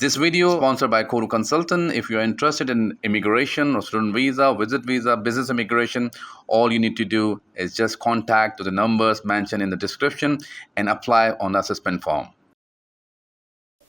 This video is sponsored by Koru Consultant. If you are interested in immigration or student visa, visit visa, business immigration, all you need to do is just contact the numbers mentioned in the description and apply on the assessment form.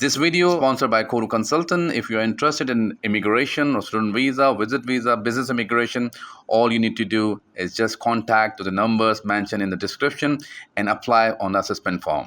This video is sponsored by Koru Consultant. If you are interested in immigration or student visa, visit visa, business immigration, all you need to do is just contact the numbers mentioned in the description and apply on the assessment form.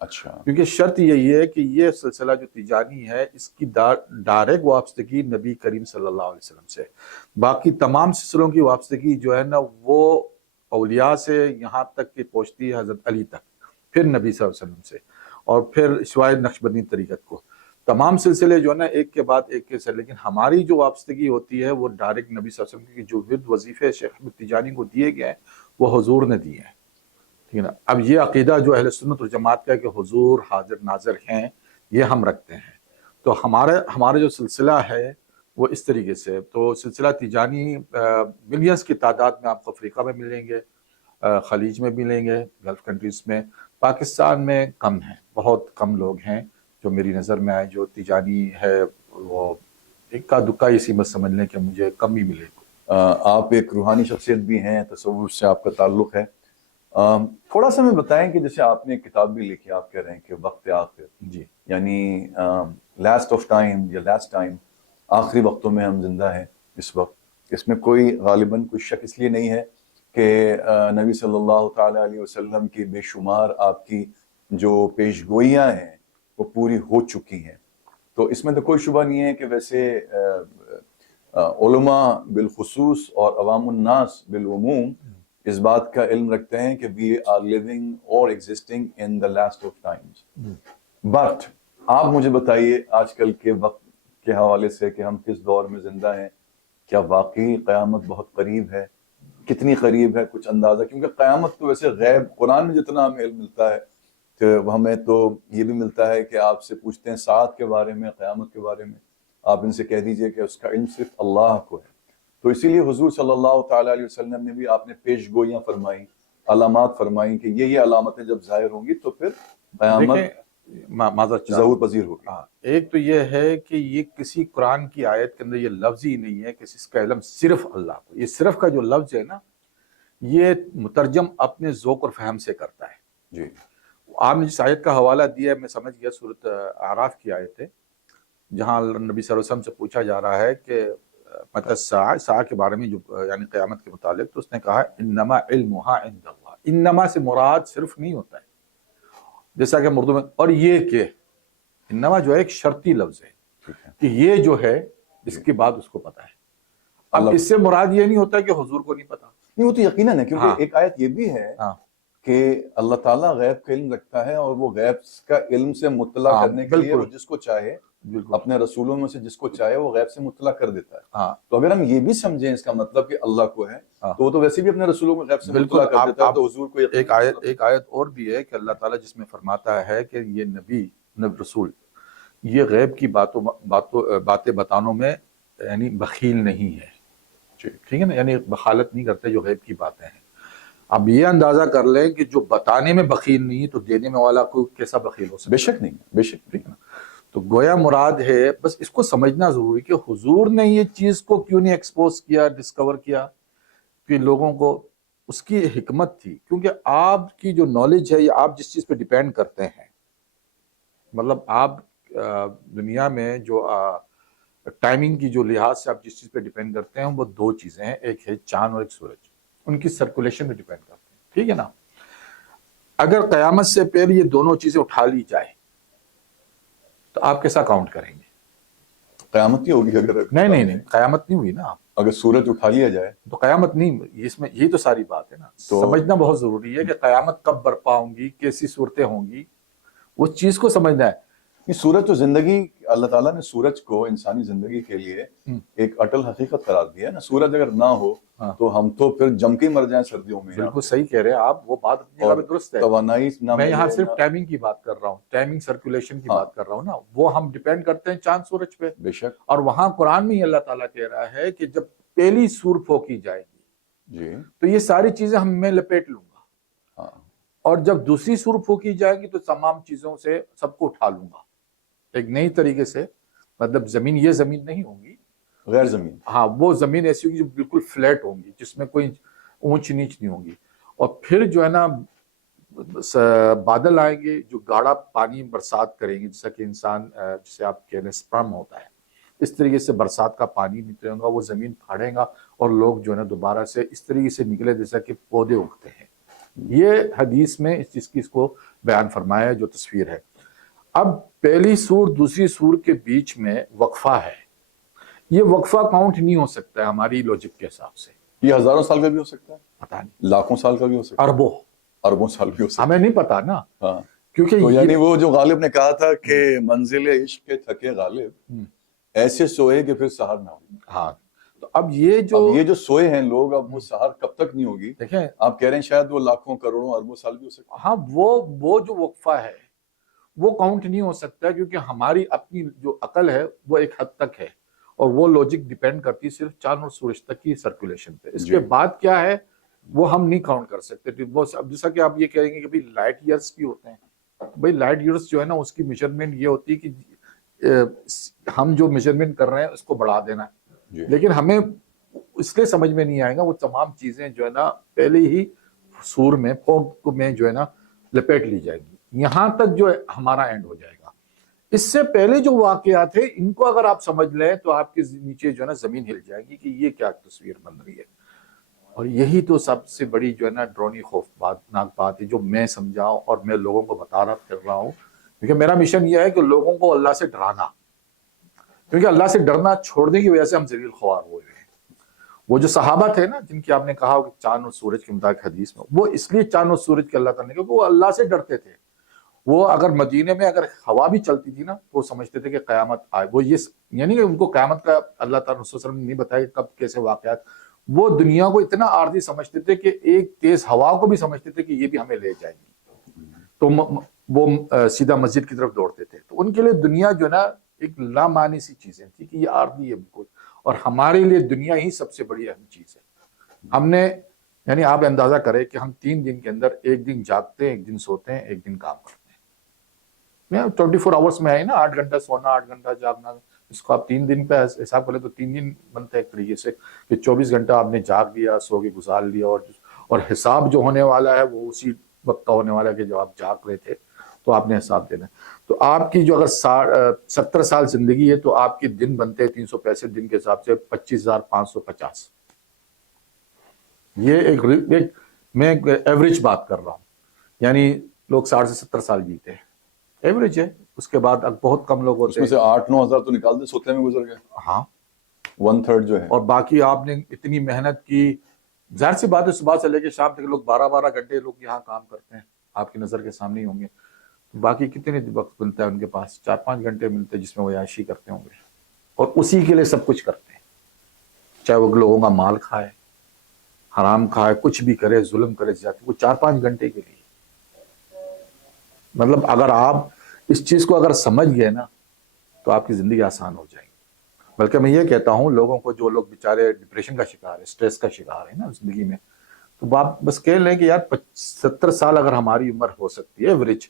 اچھا کیونکہ شرط یہی ہے کہ یہ سلسلہ جو تیجانی ہے اس کی ڈائریکٹ وابستگی نبی کریم صلی اللہ علیہ وسلم سے، باقی تمام سلسلوں کی وابستگی جو ہے نا وہ اولیاء سے یہاں تک کہ پہنچتی ہے حضرت علی تک، پھر نبی صلی اللہ علیہ وسلم سے، اور پھر سوائے نقشبندی طریقت کو تمام سلسلے جو ہے نا ایک کے بعد ایک کے سے، لیکن ہماری جو وابستگی ہوتی ہے وہ ڈائریکٹ نبی صلی اللہ علیہ وسلم کی جو ورد وظیفے شیخ احمد تیجانی کو دیے گئے ہیں وہ حضور نے دیے ہیں، ٹھیک ہے نا۔ اب یہ عقیدہ جو اہل سنت والجماعت کا ہے کہ حضور حاضر ناظر ہیں، یہ ہم رکھتے ہیں، تو ہمارا جو سلسلہ ہے وہ اس طریقے سے، تو سلسلہ تیجانی ملینز کی تعداد میں آپ کو افریقہ میں ملیں گے، خلیج میں ملیں گے، گلف کنٹریز میں، پاکستان میں کم ہیں، بہت کم لوگ ہیں جو میری نظر میں آئے جو تیجانی ہے، وہ اکا دکا اسی مت سمجھ لیں کہ مجھے کم ہی ملے گا۔ آپ ایک روحانی شخصیت بھی ہیں، تصوف سے آپ کا تعلق ہے، تھوڑا سا ہمیں بتائیں کہ جیسے آپ نے ایک کتاب بھی لکھی، آپ کہہ رہے ہیں کہ وقت آخر، جی یعنی لاسٹ آف ٹائم یا لاسٹ ٹائم، آخری وقتوں میں ہم زندہ ہیں اس وقت، اس میں کوئی غالباً کوئی شک اس لیے نہیں ہے کہ نبی صلی اللہ تعالیٰ علیہ وسلم کی بے شمار آپ کی جو پیش گوئیاں ہیں وہ پوری ہو چکی ہیں، تو اس میں تو کوئی شبہ نہیں ہے کہ ویسے علماء بالخصوص اور عوام الناس بالعموم اس بات کا علم رکھتے ہیں کہ we are living or existing in the last of times. But آپ مجھے بتائیے آج کل کے وقت کے حوالے سے کہ ہم کس دور میں زندہ ہیں، کیا واقعی قیامت بہت قریب ہے؟ کتنی قریب ہے کچھ اندازہ؟ کیونکہ قیامت تو ویسے غیب، قرآن میں جتنا ہمیں علم ملتا ہے تو ہمیں تو یہ بھی ملتا ہے کہ آپ سے پوچھتے ہیں ساعت کے بارے میں، قیامت کے بارے میں، آپ ان سے کہہ دیجئے کہ اس کا علم صرف اللہ کو ہے۔ تو اسی لیے حضور صلی اللہ تعالیٰ علیہ وسلم نے بھی آپ نے پیش گوئیاں فرمائیں، علامات فرمائیں کہ یہ علامتیں جب ظاہر ہوں گی تو پھر قیامت معذرت چاہتا ظہور ہوں، پذیر ہوگی۔ ہاں، ایک تو یہ ہے کہ یہ کسی قرآن کی آیت کے اندر یہ لفظ ہی نہیں ہے کہ اس کا علم صرف اللہ کو، یہ صرف کا جو لفظ ہے نا یہ مترجم اپنے ذوق اور فہم سے کرتا ہے۔ جی آپ نے جس آیت کا حوالہ دیا ہے میں سمجھ گیا، سورۃ اعراف کی آیت ہے جہاں نبی صلی اللہ علیہ وسلم سے پوچھا جا رہا ہے کہ متی الساعہ کے بارے میں، جو یعنی قیامت کے متعلق، تو اس نے کہا انما علمها عند اللہ، انما سے مراد صرف نہیں ہوتا ہے جیسا کہ اردو میں، اور یہ کہ انما جو ہے ایک شرطی لفظ ہے ٹھیک ہے، کہ یہ جو ہے اس کے بعد اس کو پتا ہے۔ اب اللہ اس سے مراد یہ نہیں ہوتا کہ حضور کو نہیں پتا، نہیں، وہ تو یقیناً ہے، کیونکہ ہاں ایک آیت یہ بھی ہے ہاں کہ اللہ تعالیٰ غیب کا علم رکھتا ہے اور وہ غیب کا علم سے مطلع ہاں کرنے کے لیے بالکل وہ جس کو چاہے، بالکل اپنے رسولوں میں سے جس کو چاہے وہ غیب سے مطلع کر دیتا ہے۔ ہاں تو اگر ہم یہ بھی سمجھیں اس کا مطلب کہ اللہ کو ہے ہاں تو وہ تو ویسے بھی اپنے رسولوں کو غیب سے بالکل۔ مطلع کر دیتا ہے، آپ تو حضور کو ایک آیت اور بھی ہے کہ اللہ تعالیٰ جس میں فرماتا ہے کہ یہ نبی رسول یہ غیب کی باتیں بتانے میں یعنی بخیل نہیں ہے، ٹھیک ہے نا، یعنی بخالت نہیں کرتے جو غیب کی باتیں ہیں۔ اب یہ اندازہ کر لیں کہ جو بتانے میں بخیل نہیں ہے تو دینے میں والا کو کیسا بخیل ہو سکتا ہے؟ بے شک نہیں، بے شک ٹھیک ہے نا، تو گویا مراد ہے، بس اس کو سمجھنا ضروری کہ حضور نے یہ چیز کو کیوں نہیں ایکسپوز کیا، ڈسکور کیا کہ لوگوں کو، اس کی حکمت تھی، کیونکہ آپ کی جو نالج ہے یہ آپ جس چیز پہ ڈیپینڈ کرتے ہیں، مطلب آپ دنیا میں جو ٹائمنگ کی جو لحاظ سے آپ جس چیز پہ ڈیپینڈ کرتے ہیں وہ دو چیزیں ہیں، ایک ہے چاند اور ایک سورج، ان کی سرکولیشن پہ ڈیپینڈ کرتے ہیں، ٹھیک ہے نا۔ اگر قیامت سے پہلے یہ دونوں چیزیں اٹھا لی جائے تو آپ کیسا کاؤنٹ کریں گے؟ قیامت نہیں ہوگی اگر نہیں قیامت نہیں ہوئی نا، اگر سورج اٹھا لیا جائے تو قیامت نہیں، اس میں یہی تو ساری بات ہے نا، سمجھنا بہت ضروری ہے کہ قیامت کب برپا ہوں گی، کیسی صورتیں ہوں گی، اس چیز کو سمجھنا ہے۔ یہ سورج تو زندگی، اللہ تعالیٰ نے سورج کو انسانی زندگی کے لیے ایک اٹل حقیقت قرار دیا ہے نا، سورج اگر نہ ہو تو ہم تو پھر جم کے مر جائیں سردیوں میں۔ بالکل صحیح کہہ رہے ہیں آپ، وہ بات اپنی جگہ پہ درست ہے، توانائی نہ میں یہاں ملے صرف نہ، ٹائمنگ کی بات کر رہا ہوں، ٹائمنگ سرکولیشن کی بات کر رہا ہوں نا، وہ ہم ڈیپینڈ کرتے ہیں چاند سورج پہ، بے شک اور وہاں قرآن میں ہی اللہ تعالیٰ کہہ رہا ہے کہ جب پہلی سور پھونکی جائے گی جی تو یہ ساری چیزیں میں لپیٹ لوں گا، ہاں، اور جب دوسری سور پھونکی جائے گی تو تمام چیزوں سے سب کو اٹھا لوں گا ایک نئی طریقے سے، مطلب زمین یہ زمین نہیں ہوگی، غیر زمین، ہاں وہ زمین ایسی ہوگی جو بالکل فلیٹ ہوں گی، جس میں کوئی اونچ نیچ نہیں ہوگی، اور پھر جو ہے نا بادل آئیں گے جو گاڑا پانی برسات کریں گے، جیسا کہ انسان جسے آپ کہہ رہے ہیں سپرم ہوتا ہے، اس طریقے سے برسات کا پانی نکلے گا، وہ زمین پھاڑے گا اور لوگ جو ہے نا دوبارہ سے اس طریقے سے نکلے جیسا کہ پودے اگتے ہیں، یہ حدیث میں اس چیز کی اس کو بیان فرمایا ہے جو تصویر ہے. اب پہلی سور دوسری سور کے بیچ میں وقفہ ہے. یہ وقفہ کاؤنٹ نہیں ہو سکتا ہے ہماری لوجک کے حساب سے. یہ ہزاروں سال کا بھی ہو سکتا ہے, پتہ نہیں, لاکھوں سال کا بھی ہو سکتا ہے, اربوں سال بھی ہو سکتا ہمیں نہیں پتا نا. ہاں, کیونکہ تو یعنی وہ جو غالب نے کہا تھا کہ منزل عشق کے تھکے غالب ایسے سوئے کہ پھر سحر نہ ہوگی. ہاں, تو اب یہ جو سوئے ہیں لوگ, اب وہ سحر کب تک نہیں ہوگی. دیکھیں, آپ کہہ رہے ہیں شاید وہ لاکھوں کروڑوں اربوں سال بھی ہو سکتا ہے. ہاں, وہ جو وقفہ ہے وہ کاؤنٹ نہیں ہو سکتا, کیونکہ ہماری اپنی جو عقل ہے وہ ایک حد تک ہے, اور وہ لاجک ڈیپینڈ کرتی ہے صرف چاند اور سورج تک کی سرکولیشن پہ. اس کے بعد کیا ہے وہ ہم نہیں کاؤنٹ کر سکتے. اب جیسا کہ آپ یہ کہیں گے کہ بھائی لائٹ ایئرس بھی ہوتے ہیں, بھائی لائٹ ایئرس جو ہے نا اس کی میجرمنٹ یہ ہوتی ہے کہ ہم جو میجرمنٹ کر رہے ہیں اس کو بڑھا دینا ہے, لیکن ہمیں اس لیے سمجھ میں نہیں آئے گا. وہ تمام چیزیں جو ہے نا پہلے ہی سور میں فوگ میں جو ہے نا لپیٹ لی جائے گی, یہاں تک جو ہمارا اینڈ ہو جائے گا. اس سے پہلے جو واقعات ہیں ان کو اگر آپ سمجھ لیں تو آپ کے نیچے جو ہے نا زمین ہل جائے گی کہ یہ کیا تصویر بن رہی ہے. اور یہی تو سب سے بڑی جو ہے نا ڈرونی خوفناک بات ہے جو میں سمجھاؤں اور میں لوگوں کو بتا رہا ہوں, کیونکہ میرا مشن یہ ہے کہ لوگوں کو اللہ سے ڈرانا, کیونکہ اللہ سے ڈرنا چھوڑنے کی وجہ سے ہم ذلیل خوار ہوئے ہیں. وہ جو صحابہ تھے نا جن کی آپ نے کہا کہ چاند اور سورج کے متعلق حدیث میں, وہ اس لیے چاند اور سورج کے اللہ تعالیٰ نے, کیونکہ وہ اللہ سے ڈرتے تھے. وہ اگر مدینے میں اگر ہوا بھی چلتی تھی نا تو وہ سمجھتے تھے کہ قیامت آئے. وہ یہ یعنی کہ ان کو قیامت کا اللہ تعالیٰ رسول صلی اللہ علیہ وسلم نے نہیں بتایا کب کیسے واقعات, وہ دنیا کو اتنا عارضی سمجھتے تھے کہ ایک تیز ہوا کو بھی سمجھتے تھے کہ یہ بھی ہمیں لے جائے گی, تو وہ سیدھا مسجد کی طرف دوڑتے تھے. تو ان کے لیے دنیا جو ہے نا ایک لامعنی سی چیزیں تھی کہ یہ عارضی ہے بالکل, اور ہمارے لیے دنیا ہی سب سے بڑی اہم چیز ہے. ہم نے یعنی آپ اندازہ کریں کہ ہم 3 دن کے اندر ایک دن جاگتے ہیں, ایک دن سوتے ہیں, ایک دن کام کرتے ہیں. 24 آورس میں ہے نا, 8 گھنٹہ سونا 8 گھنٹہ جاگنا, اس کو آپ 3 دن پہ حساب کریں تو 3 دن بنتے ہیں ایک طریقے سے کہ 24 گھنٹہ آپ نے جاگ لیا, سو کے گزار لیا, اور حساب جو ہونے والا ہے وہ اسی وقت کا ہونے والا ہے کہ جب آپ جاگ رہے تھے تو آپ نے حساب دینا. تو آپ کی جو اگر 70 سال زندگی ہے تو آپ کے دن بنتے ہیں 365 دن کے حساب سے 25,550. یہ ایک میں ایوریج بات کر رہا ہوں, یعنی لوگ 60 سے 70 سال جیتے ہیں, ایوریج ہے. اس کے بعد بہت کم لوگ ہوتے ہیں, اس میں سے 8-9 ہزار تو نکال دے سوتے میں گزر گئے. ہاں, 1/3 جو ہے. اور باقی آپ نے اتنی محنت کی, ظاہر سی بات ہے صبح سے لے کے شام تک لوگ 12 گھنٹے لوگ یہاں کام کرتے ہیں, آپ کی نظر کے سامنے ہی ہوں گے. باقی کتنے وقت ملتا ہے ان کے پاس, 4-5 گھنٹے ملتے ہیں جس میں وہ عیاشی کرتے ہوں گے, اور اسی کے لیے سب کچھ کرتے ہیں, چاہے وہ لوگوں کا مال کھائے, حرام کھائے, کچھ بھی کرے, ظلم کرے, زیادتی, وہ 4-5 گھنٹے کے لیے. مطلب اگر آپ اس چیز کو اگر سمجھ گئے نا تو آپ کی زندگی آسان ہو جائے گی. بلکہ میں یہ کہتا ہوں لوگوں کو, جو لوگ بیچارے ڈپریشن کا شکار ہے, اسٹریس کا شکار ہے نا زندگی میں, تو آپ بس کہہ لیں کہ یار 70 سال اگر ہماری عمر ہو سکتی ہے ایوریج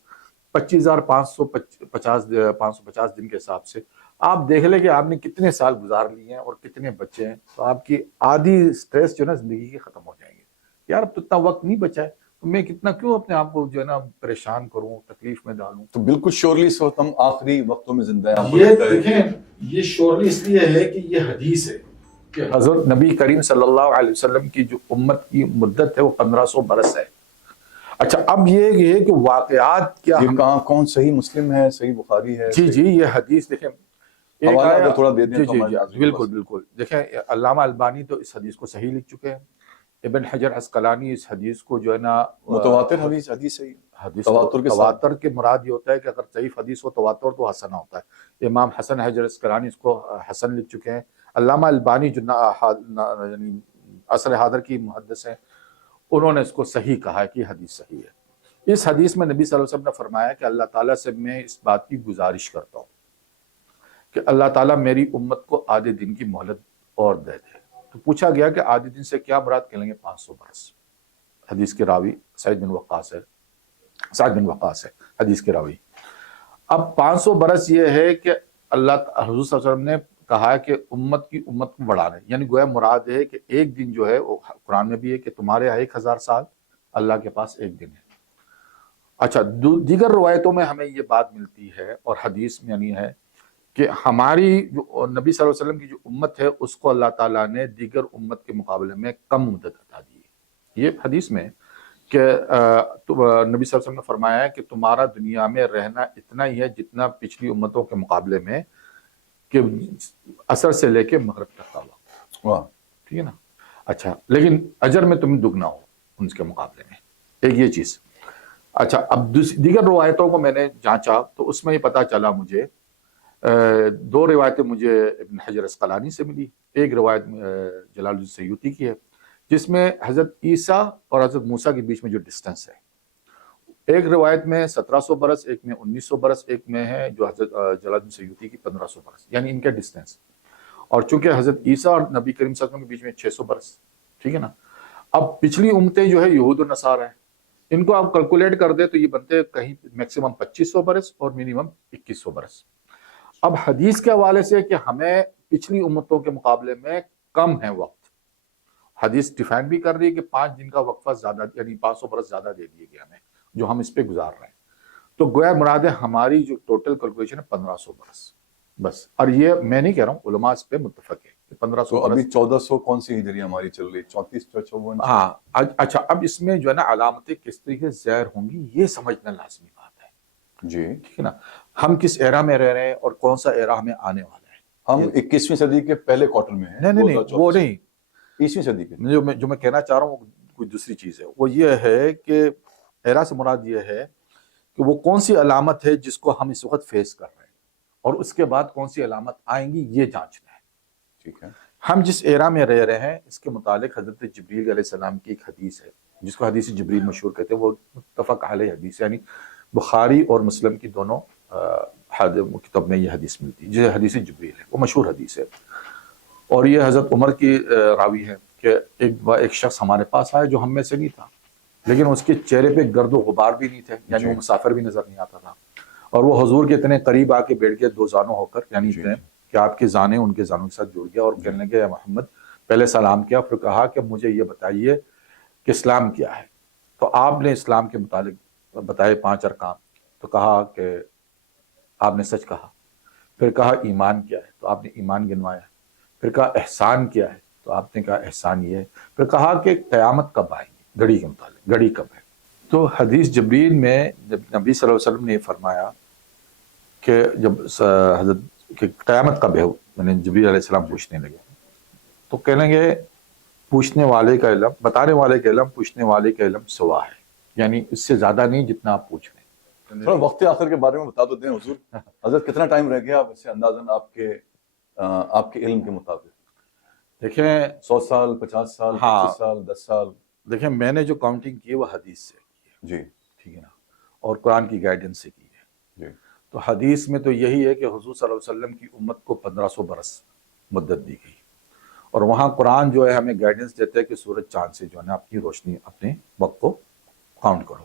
25,550 دن کے حساب سے, آپ دیکھ لیں کہ آپ نے کتنے سال گزار لیے ہیں اور کتنے بچے ہیں, تو آپ کی آدھی اسٹریس جو ہے نا زندگی کی ختم ہو جائیں گے. یار اب تو اتنا وقت نہیں بچا ہے تو میں کتنا کیوں اپنے آپ کو جو ہے نا پریشان کروں, تکلیف میں ڈالوں. تو بالکل شیورلی اس وقت ہم آخری وقتوں میں زندہ ہیں. یہ دیکھیں, یہ شیورلی اس لیے ہے کہ یہ حدیث ہے کہ حضرت نبی کریم صلی اللہ علیہ وسلم کی جو امت کی مدت ہے وہ 1500 برس ہے. اچھا, اب یہ ہے کہ واقعات کیا, یہ کہاں کون صحیح مسلم ہے, صحیح بخاری ہے؟ جی یہ حدیث دیکھیں, حوالہ اگر تھوڑا دے دیں. جی بالکل. دیکھیں علامہ البانی تو اس حدیث کو صحیح لکھ چکے ہیں, ابن حجر عسقلانی اس حدیث کو جو ہے نا متواتر حدیث ہے. تواتر کے مراد یہ ہوتا ہے کہ اگر ضعیف حدیث ہو تواتر تو حسن ہوتا ہے. امام حسن حجر عسقلانی اس کو حسن لکھ چکے ہیں. علامہ البانی جو یعنی عصر حاضر کی محدث ہیں, انہوں نے اس کو صحیح کہا ہے کہ حدیث صحیح ہے. اس حدیث میں نبی صلی اللہ علیہ وسلم نے فرمایا کہ اللہ تعالیٰ سے میں اس بات کی گزارش کرتا ہوں کہ اللہ تعالیٰ میری امت کو آدھے دن کی مہلت اور دے دے. تو پوچھا گیا کہ آدھے دن سے کیا مراد, کہیں گے 500 برس. حدیث کے راوی سعد بن وقاص ہے حدیث کے راوی. اب 500 برس یہ ہے کہ اللہ حضور صلی اللہ علیہ وسلم نے کہا کہ امت کو بڑھانا ہے, یعنی گویا مراد ہے کہ ایک دن جو ہے وہ قرآن میں بھی ہے کہ تمہارے 1000 سال, اللہ کے پاس ایک دن ہے. اچھا, دیگر روایتوں میں ہمیں یہ بات ملتی ہے اور حدیث میں یعنی ہے کہ ہماری جو نبی صلی اللہ علیہ وسلم کی جو امت ہے اس کو اللہ تعالیٰ نے دیگر امت کے مقابلے میں کم مدت عطا دی ہے. یہ حدیث میں کہ نبی صلی اللہ علیہ وسلم نے فرمایا ہے کہ تمہارا دنیا میں رہنا اتنا ہی ہے جتنا پچھلی امتوں کے مقابلے میں کہ عصر سے لے کے مغرب تک کا وقت. واہ. ٹھیک ہے نا. اچھا لیکن اجر میں تم دگنا ہو ان کے مقابلے میں. ایک یہ چیز. اچھا اب دیگر روایتوں کو میں نے جانچا تو اس میں یہ پتا چلا مجھے 2 روایتیں مجھے ابن حجر اسقلانی سے ملی. ایک روایت جلال الدین سیوطی کی ہے جس میں حضرت عیسیٰ اور حضرت موسیٰ کے بیچ میں جو ڈسٹنس ہے، ایک روایت میں 1700 برس، ایک میں 1900 برس، ایک میں ہے جو حضرت جلال الدین سیوطی کی 1500 برس، یعنی ان کا ڈسٹنس. اور چونکہ حضرت عیسیٰ اور نبی کریم صلی اللہ علیہ وسلم کے بیچ میں 600 برس. ٹھیک ہے نا. اب پچھلی امتیں جو ہے یہود و نصارہ ہیں، ان کو آپ کیلکولیٹ کر دیں تو یہ بنتے کہیں میکسیمم 2500 برس اور منیمم 2100 برس. اب حدیث کے حوالے سے کہ ہمیں پچھلی امتوں کے مقابلے میں کم ہے وقت، حدیث ڈیفائن بھی کر رہی ہے کہ 5 دن کا وقفہ زیادہ، یعنی 500 برس زیادہ دے دیے گئے ہمیں جو ہم اس پہ گزار رہے ہیں. تو گویا مراد ہے ہماری جو ٹوٹل کیلکولیشن ہے 1500 برس بس. اور یہ میں نہیں کہہ رہا ہوں، علماء اس پہ متفق ہے کہ 1500 تو ابھی برس. 1400 کون سی ہجری ہماری چل رہی ہے؟ 34 54. ہاں اچھا اب اس میں جو ہے نا علامتیں کس طریقے سے ظاہر ہوں گی یہ سمجھنا لازمی بات ہے. جی. ٹھیک ہے نا. ہم کس ایرا میں رہ رہے ہیں اور کون سا ایرا ہمیں آنے والا ہے. ہم 21ویں صدی کے پہلے کوارٹر میں ہیں. نہیں وہ نہیں، 20ویں صدی کے. جو میں کہنا چاہ رہا ہوں وہ کوئی دوسری چیز ہے. وہ یہ ہے کہ ایرا سے مراد یہ ہے کہ وہ کون سی علامت ہے جس کو ہم اس وقت فیس کر رہے ہیں اور اس کے بعد کون سی علامت آئیں گی یہ جانچنا ہے. ٹھیک ہے. ہم جس ایرا میں رہ رہے ہیں اس کے متعلق حضرت جبریل علیہ السلام کی ایک حدیث ہے جس کو حدیث جبریل مشہور کہتے ہیں. وہ متفق علیہ حدیث، یعنی بخاری اور مسلم کی دونوں کتاب میں یہ حدیث ملتی ہے جسے حدیث جبریل ہے. وہ مشہور حدیث ہے اور یہ حضرت عمر کی راوی ہے کہ ایک شخص ہمارے پاس آیا جو ہم میں سے نہیں تھا، لیکن اس کے چہرے پہ گرد و غبار بھی نہیں تھے، یعنی وہ مسافر بھی نظر نہیں آتا تھا. اور وہ حضور کے اتنے قریب آ کے بیٹھ گئے 2 زانوں ہو کر، یعنی اتنے کہ آپ کے زانے ان کے زانوں کے ساتھ جڑ گیا. اور کہنے لگے اے محمد، پہلے سلام کیا، پھر کہا کہ مجھے یہ بتائیے کہ اسلام کیا ہے. تو آپ نے اسلام کے متعلق بتائے 5 ارکان. تو کہا کہ آپ نے سچ کہا. پھر کہا ایمان کیا ہے، تو آپ نے ایمان گنوایا. پھر کہا احسان کیا ہے، تو آپ نے کہا احسان یہ ہے. پھر کہا کہ قیامت کب آئے گی، گھڑی کے متعلق، گھڑی کب ہے. تو حدیث جبریل میں جب نبی صلی اللہ علیہ وسلم نے یہ فرمایا کہ جب حضرت کہ قیامت کب ہے، میں نے جبریل علیہ السلام پوچھنے لگے تو کہنے لگے پوچھنے والے کا علم، بتانے والے کا علم، پوچھنے والے کا علم سوا ہے، یعنی اس سے زیادہ نہیں جتنا آپ پوچھ رہے ہیں. تھوڑا وقت آخر کے بارے میں بتا تو دیں حضور. حضرت کتنا ٹائم رہ گیا اس سے اندازاً آپ کے علم کے مطابق؟ دیکھیں 100 سال، 50 سال، 25 سال، 10 سال؟ دیکھیں میں نے جو کاؤنٹنگ کی وہ حدیث سے کی ہے. جی. ٹھیک ہے نا. اور قرآن کی گائیڈنس سے کی ہے. جی. تو حدیث میں تو یہی ہے کہ حضور صلی اللہ علیہ وسلم کی امت کو 1500 برس مدت دی گئی. اور وہاں قرآن جو ہے ہمیں گائیڈنس دیتا ہے کہ سورج چاند سے جو ہے نا اپنی روشنی، اپنے وقت کو کاؤنٹ کرو.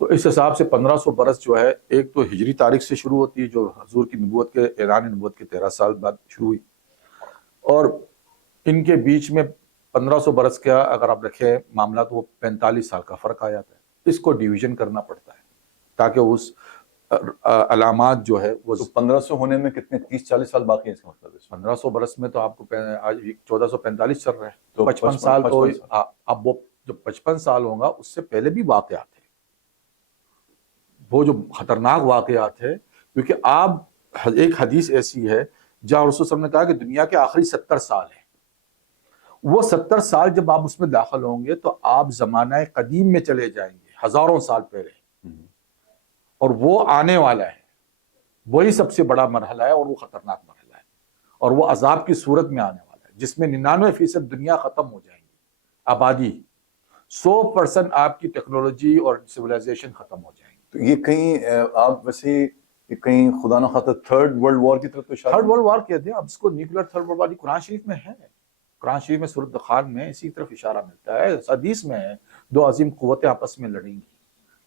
تو اس حساب سے 1500 برس جو ہے ایک تو ہجری تاریخ سے شروع ہوتی ہے جو حضور کی نبوت کے اعلان نبوت کے 13 سال بعد شروع ہوئی، اور ان کے بیچ میں 1500 برس کا اگر آپ رکھیں معاملہ تو وہ 45 سال کا فرق آ جاتا ہے. اس کو ڈیویژن کرنا پڑتا ہے تاکہ اس علامات جو ہے وہ 1500 ہونے میں کتنے 30-40 سال باقی ہیں اس کا مطلب؟ 1500 برس میں تو آپ کو آج 1445 چل رہا ہے تو 55 سال تو اب وہ جو 55 سال ہوگا اس سے پہلے بھی واقعات ہیں، وہ جو خطرناک واقعات ہے. کیونکہ آپ ایک حدیث ایسی ہے جہاں رسول صلی اللہ علیہ وسلم نے کہا کہ دنیا کے آخری 70 سال ہیں. وہ 70 سال جب آپ اس میں داخل ہوں گے تو آپ زمانہ قدیم میں چلے جائیں گے، ہزاروں سال پہلے، اور وہ آنے والا ہے. وہی سب سے بڑا مرحلہ ہے اور وہ خطرناک مرحلہ ہے، اور وہ عذاب کی صورت میں آنے والا ہے جس میں 99% دنیا ختم ہو جائیں گی، آبادی 100% آپ کی ٹیکنالوجی اور سویلائزیشن ختم ہو جائیں گی. تو یہ کہیں آپ ویسے کہیں خدا نہ خواستہ 3rd ورلڈ وار کی طرف تو اشارہ؟ 3rd ورلڈ وار کہتے ہیں اب اس کو، نیوکلیر 3rd ورلڈ وار قرآن شریف میں ہے. قرآن شریف میں سورۃ دخان میں اسی طرف اشارہ ملتا ہے. حدیث میں ہے 2 عظیم قوتیں آپس میں لڑیں گی.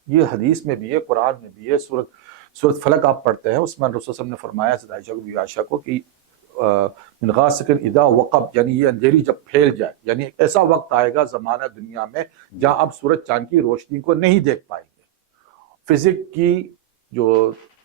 یہ حدیث میں بھی ہے، قرآن میں بھی ہے. سورۃ فلق آپ پڑھتے ہیں، اس میں رسول صلی اللہ علیہ وسلم نے فرمایا حضرت عائشہ کو کہ من غاسق اذا وقب، یعنی یہ اندھیری جب پھیل جائے، یعنی ایک ایسا وقت آئے گا زمانہ دنیا میں جہاں آپ سورج چاند کی روشنی کو نہیں دیکھ پائیں گے. فزک کی جو